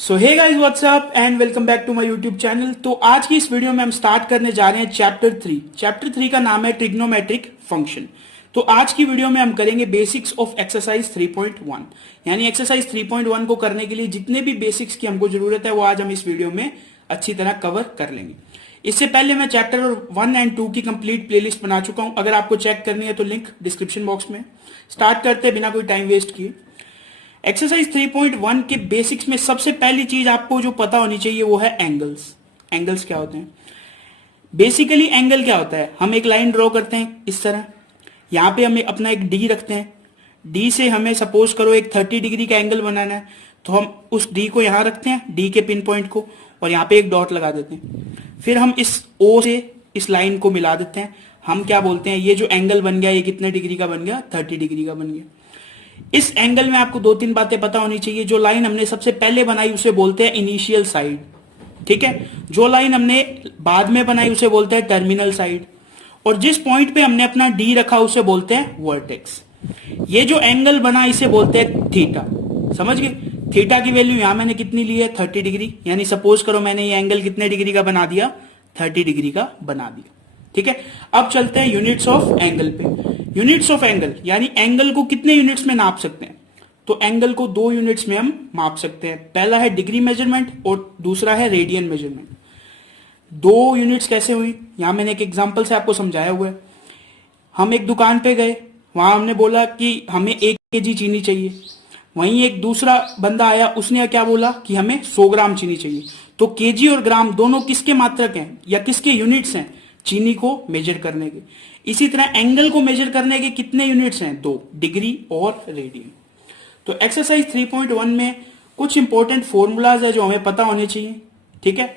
So hey guys what's up and welcome back to my YouTube channel. तो आज की इस वीडियो में हम स्टार्ट करने जा रहे हैं चैप्टर 3 का नाम है ट्रिग्नोमेट्रिक फंक्शन। तो आज की वीडियो में हम करेंगे बेसिक्स ऑफ एक्सरसाइज 3.1, यानी एक्सरसाइज 3.1 को करने के लिए जितने भी बेसिक्स की हमको जरूरत है वो आज हम इस वीडियो में अच्छी तरह कवर कर लेंगे। इससे पहले मैं चैप्टर 1 एंड 2 की कंप्लीट प्लेलिस्ट बना चुका हूं, अगर आपको चेक करनी है तो लिंक डिस्क्रिप्शन बॉक्स में। स्टार्ट करते हैं बिना कोई टाइम वेस्ट किए। एक्सरसाइज 3.1 के बेसिक्स में सबसे पहली चीज आपको जो पता होनी चाहिए वो है एंगल्स। एंगल्स क्या होते हैं? बेसिकली एंगल क्या होता है, हम एक लाइन ड्रॉ करते हैं इस तरह, यहां पे हमें अपना एक डी रखते हैं, डी से हमें सपोज करो एक 30 डिग्री का एंगल बनाना है, तो हम उस डी को यहां रखते हैं, डी के पिन पॉइंट को, और यहां पे एक डॉट लगा देते हैं। फिर हम इस ओ से इस लाइन को मिला देते हैं, हम क्या बोलते हैं, ये जो एंगल बन गया ये कितने डिग्री का बन गया? 30 डिग्री का बन गया। इस एंगल में आपको दो तीन बातें पता होनी चाहिए। जो लाइन हमने सबसे पहले बनाई उसे बोलते हैं इनिशियल साइड, ठीक है। जो लाइन हमने बाद में बनाई उसे बोलते हैं टर्मिनल साइड, और जिस पॉइंट पे हमने अपना डी रखा उसे बोलते हैं वर्टेक्स। ये जो एंगल बना इसे बोलते हैं थीटा। समझ गए? थीटा की वैल्यू यहां मैंने कितनी ली है? 30 डिग्री। यानी सपोज करो मैंने ये एंगल कितने डिग्री का बना दिया? 30 डिग्री का बना दिया, ठीक है। अब चलते हैं यूनिट्स ऑफ एंगल पे। यूनिट्स ऑफ एंगल यानी एंगल को कितने यूनिट्स में नाप सकते हैं? तो एंगल को 2 यूनिट्स में हम माप सकते हैं। पहला है डिग्री मेजरमेंट और दूसरा है रेडियन मेजरमेंट। 2 यूनिट्स कैसे हुई? यहां मैंने एक एग्जांपल से आपको समझाया हुआ है। हम एक दुकान पे गए, वहां हमने बोला कि हमें 1 केजी चीनी चाहिए। वहीं एक दूसरा बंदा आया, उसने क्या बोला कि हमें 100 ग्राम चीनी चाहिए। तो केजी और ग्राम दोनों किसके मात्रक हैं या किसके यूनिट्स हैं? चीनी को मेजर करने के। इसी तरह एंगल को मेजर करने के कितने यूनिट्स हैं? 2, डिग्री और रेडियन। तो एक्सरसाइज 3.1 में कुछ इंपॉर्टेंट फॉर्मूलाज है जो हमें पता होने चाहिए, ठीक है।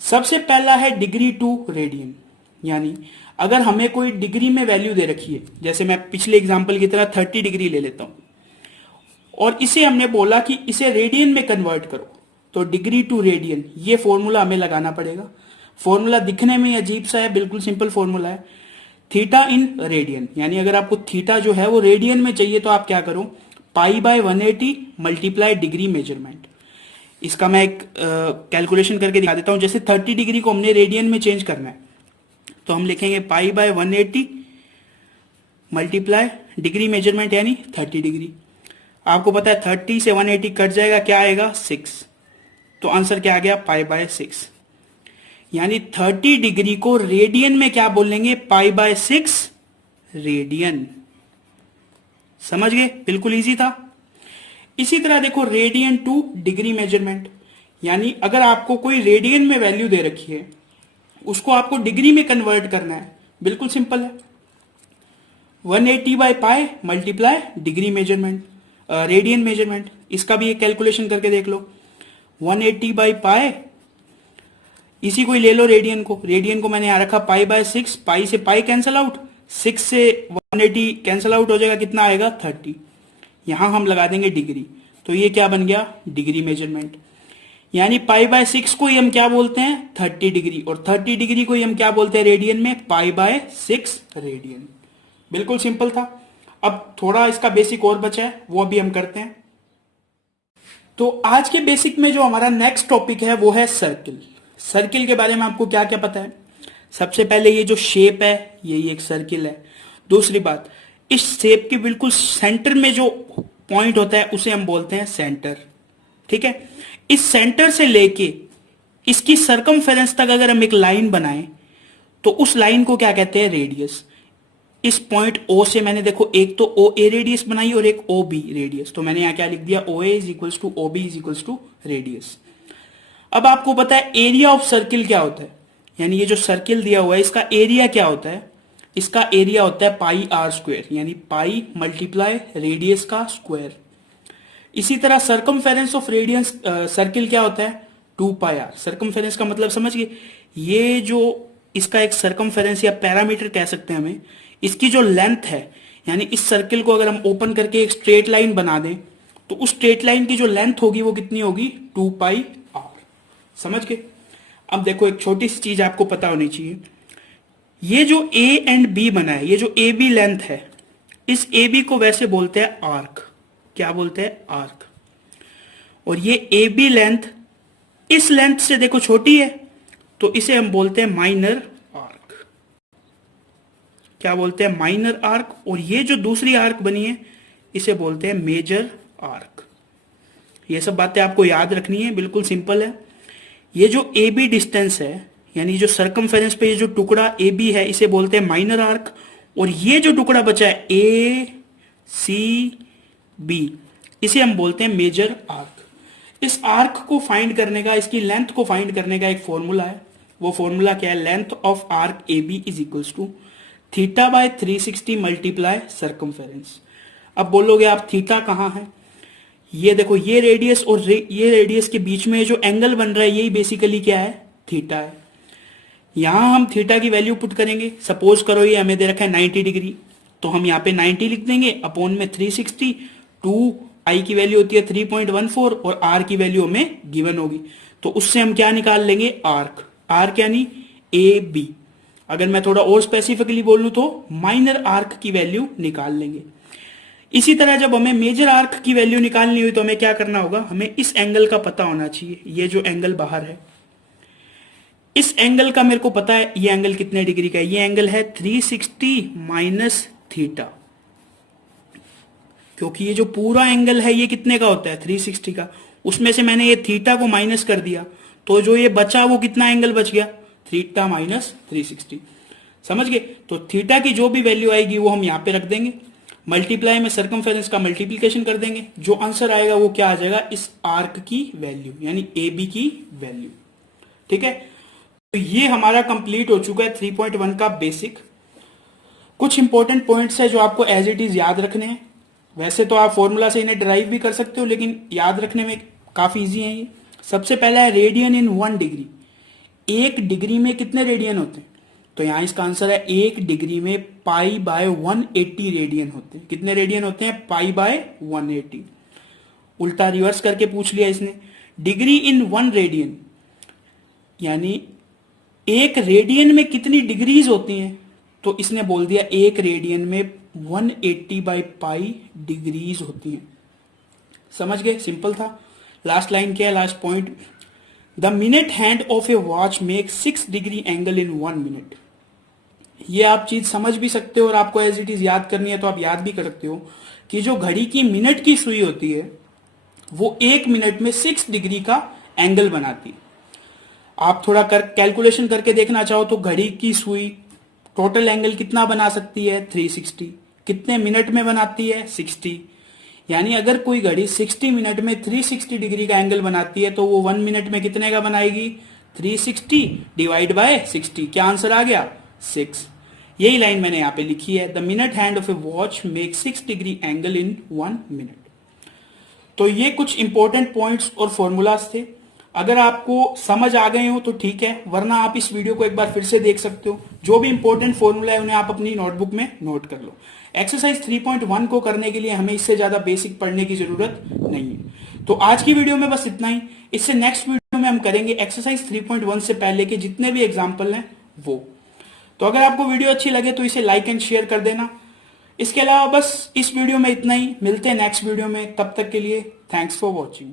सबसे पहला है डिग्री टू रेडियन, यानी अगर हमें कोई डिग्री में वैल्यू दे रखी है, जैसे मैं पिछले एग्जांपल की तरह 30 डिग्री ले लेता हूं, और इसे हमने बोला कि इसे रेडियन में कन्वर्ट करो, तो डिग्री टू रेडियन ये फॉर्मूला हमें लगाना पड़ेगा। फॉर्मूला दिखने में अजीब सा है, बिल्कुल सिंपल फॉर्मूला है, थीटा इन रेडियन। यानी अगर आपको थीटा जो है वो रेडियन में चाहिए तो आप क्या करो, pi by 180 multiply degree measurement. इसका मैं एक कैलकुलेशन करके दिखा देता हूं। जैसे 30 डिग्री को हमने रेडियन में चेंज करना है तो हम लिखेंगे pi by 180 multiply degree measurement यानी 30 डिग्री। आपको पता है 30 से 180 कट जाएगा, क्या आएगा? 6। तो आंसर क्या आ गया? Pi by 6। यानी 30 डिग्री को रेडियन में क्या बोलेंगे? Pi by 6 radian. समझ गए? बिल्कुल इजी था। इसी तरह देखो रेडियन टू डिग्री मेजरमेंट, यानी अगर आपको कोई रेडियन में वैल्यू दे रखी है उसको आपको डिग्री में कन्वर्ट करना है, बिल्कुल सिंपल है। 180 by pi multiply degree measurement, radian measurement. इसका भी एक कैलकुलेशन करके देख लो। 180 बाय पाई, इसी को ही ले लो रेडियन को। रेडियन को मैंने यहां रखा पाई बाय 6, पाई से पाई कैंसल आउट, 6 से 180 कैंसल आउट हो जाएगा, कितना आएगा? 30। यहां हम लगा देंगे डिग्री, तो ये क्या बन गया? Degree measurement. यानी पाई बाय 6 को ही हम क्या बोलते हैं? 30 डिग्री, और 30 डिग्री को ही हम क्या बोलते हैं रेडियन में? Pi by 6 radian. बिल्कुल सिंपल था। अब थोड़ा इसका बेसिक और बचा है, वो अभी हम करते हैं। तो आज के बेसिक में जो हमारा नेक्स्ट टॉपिक है वो है सर्किल। सर्किल के बारे में आपको क्या क्या पता है? सबसे पहले ये जो शेप है ये एक सर्किल है। दूसरी बात, इस शेप के बिल्कुल सेंटर में जो पॉइंट होता है उसे हम बोलते हैं सेंटर, ठीक है। इस सेंटर से लेके इसकी सरकमफेरेंस तक अगर हम एक लाइन बनाएं तो उस लाइन को क्या कहते हैं? रेडियस। इस पॉइंट O से मैंने देखो एक तो ओ ए रेडियस बनाई और एक ओ बी रेडियस, तो मैंने यहां क्या लिख दिया? O A is equals to O B is equals to radius. अब आपको पता है एरिया ऑफ सर्किल क्या होता है, यानी ये जो सर्किल दिया हुआ है इसका एरिया क्या होता है? इसका एरिया होता है पाई आर स्क्वायर, यानी पाई मल्टीप्लाई रेडियस का स्क्वायर। इसी तरह सरकमफेरेंस ऑफ रेडियस सर्किल क्या होता है? 2 पाई आर। सरकमफेरेंस का मतलब समझ गए? ये जो इसका एक सरकमफेरेंस या पैरामीटर कह सकते हैं हमें, इसकी जो लेंथ है, यानी इस सर्किल को अगर हम ओपन करके एक स्ट्रेट लाइन बना दें तो उस स्ट्रेट लाइन की जो लेंथ होगी वो कितनी होगी? 2 पाई आर। समझ गए? अब देखो एक छोटी सी चीज आपको पता होनी चाहिए, ये जो ए एंड बी बना है, ये जो ए बी लेंथ है, इस ए बी को वैसे बोलते हैं आर्क। क्या बोलते हैं? आर्क। और ये ए बी लेंथ इस लेंथ से देखो छोटी है, तो इसे हम बोलते हैं माइनर आर्क। क्या बोलते हैं? Minor arc. और ये जो दूसरी आर्क बनी है इसे बोलते हैं मेजर आर्क। ये सब बातें आपको याद रखनी है, बिल्कुल सिंपल है। ये जो ए बी डिस्टेंस है, यानी जो सरकमफेरेंस पे ये जो टुकड़ा ए बी है, इसे बोलते हैं माइनर आर्क। और ये जो टुकड़ा बचा है ए सी बी, इसे हम बोलते हैं मेजर आर्क। इस आर्क को फाइंड करने का, इसकी लेंथ को फाइंड करने का एक फॉर्मूला है। वो फॉर्मूला क्या है? Length of arc A B is equals to theta by 360 multiply circumference. अब बोलोगे आप थीटा कहाँ है? ये देखो, ये रेडियस और ये रेडियस के बीच में जो एंगल बन रहा है यही बेसिकली क्या है? थीटा है। यहां हम थीटा की वैल्यू पुट करेंगे। सपोज करो ये हमें दे रखा है 90 डिग्री, तो हम यहाँ पे 90 लिख देंगे अपॉन में 360। 2 आई की वैल्यू होती है 3.14 और आर की वैल्यू हमें गिवन होगी, तो उससे हम क्या निकाल लेंगे? आर्क। आर्क यानी ए बी। अगर मैं थोड़ा और स्पेसिफिकली बोलूं तो माइनर आर्क की वैल्यू निकाल लेंगे। इसी तरह जब हमें मेजर आर्क की वैल्यू निकालनी हुई तो हमें क्या करना होगा? हमें इस एंगल का पता होना चाहिए। ये जो एंगल बाहर है, इस एंगल का मेरे को पता है ये एंगल कितने डिग्री का है। ये एंगल है 360 माइनस थीटा, क्योंकि ये जो पूरा एंगल है ये कितने का होता है? 360 का। उसमें से मैंने ये थीटा को माइनस कर दिया, तो जो ये बचा वो कितना एंगल बच गया? Theta minus 360। समझ गए? तो थीटा की जो भी वैल्यू आएगी वो हम यहां पे रख देंगे, मल्टीप्लाई में सरकमफेरेंस का मल्टीप्लीकेशन कर देंगे। जो आंसर आएगा वो क्या आ जाएगा? इस आर्क की वैल्यू, यानी ए बी की वैल्यू। ठीक है, तो ये हमारा कंप्लीट हो चुका है 3.1 का बेसिक। कुछ इंपॉर्टेंट पॉइंट्स है जो आपको एज इट इज याद रखने हैं। वैसे तो आप फॉर्मूला से इन्हें ड्राइव भी कर सकते हो, लेकिन याद रखने में काफी इजी है ये। सबसे पहला है रेडियन इन 1 डिग्री। 1 डिग्री में कितने रेडियन होते हैं? तो यहां इसका आंसर है 1 डिग्री में पाई बाय 180 रेडियन होते हैं। कितने रेडियन होते हैं? Pi by 180। उल्टा रिवर्स करके पूछ लिया इसने। डिग्री इन 1 रेडियन, यानी 1 रेडियन में कितनी डिग्रीज होती हैं? तो इसने बोल दिया 1 रेडियन में 180 बाई पाई डिग्रीज होती हैं। समझ गए? सिंपल था। लास्ट लाइन क्या है? Last point, the minute hand of A watch make 6 degree angle in 1 minute. ये आप चीज समझ भी सकते हो और आपको एज इट इज याद करनी है तो आप याद भी कर सकते हो कि जो घड़ी की मिनट की सुई होती है वो 1 मिनट में 6 डिग्री का एंगल बनाती है। आप थोड़ा कैलकुलेशन करके देखना चाहो तो घड़ी की सुई टोटल एंगल कितना बना सकती है? 360। कितने मिनट में बनाती है? 60। यानी अगर कोई घड़ी 60 मिनट में 360 डिग्री का एंगल बनाती है तो वो 1 मिनट में कितने का बनाएगी? 360 डिवाइड बाय 60। क्या आंसर आ गया? 6। यही लाइन मैंने यहां पे लिखी है, the minute hand of A watch make 6 degree angle in 1 minute. तो ये कुछ इंपॉर्टेंट पॉइंट्स और फॉर्मूलाज थे। अगर आपको समझ आ गए हो तो ठीक है, वरना आप इस वीडियो को एक बार फिर से देख सकते हो। जो भी इंपॉर्टेंट फॉर्मूला है उन्हें आप अपनी नोटबुक में नोट कर लो। एक्सरसाइज 3.1 को करने के लिए हमें इससे ज्यादा बेसिक पढ़ने की जरूरत नहीं है। तो आज की वीडियो में बस इतना ही। इससे नेक्स्ट वीडियो में हम करेंगे एक्सरसाइज 3.1 से पहले के जितने भी एग्जाम्पल हैं वो। तो अगर आपको वीडियो अच्छी लगे तो इसे लाइक एंड शेयर कर देना। इसके अलावा बस इस वीडियो में इतना ही। मिलते हैं नेक्स्ट वीडियो में, तब तक के लिए थैंक्स फॉर वॉचिंग।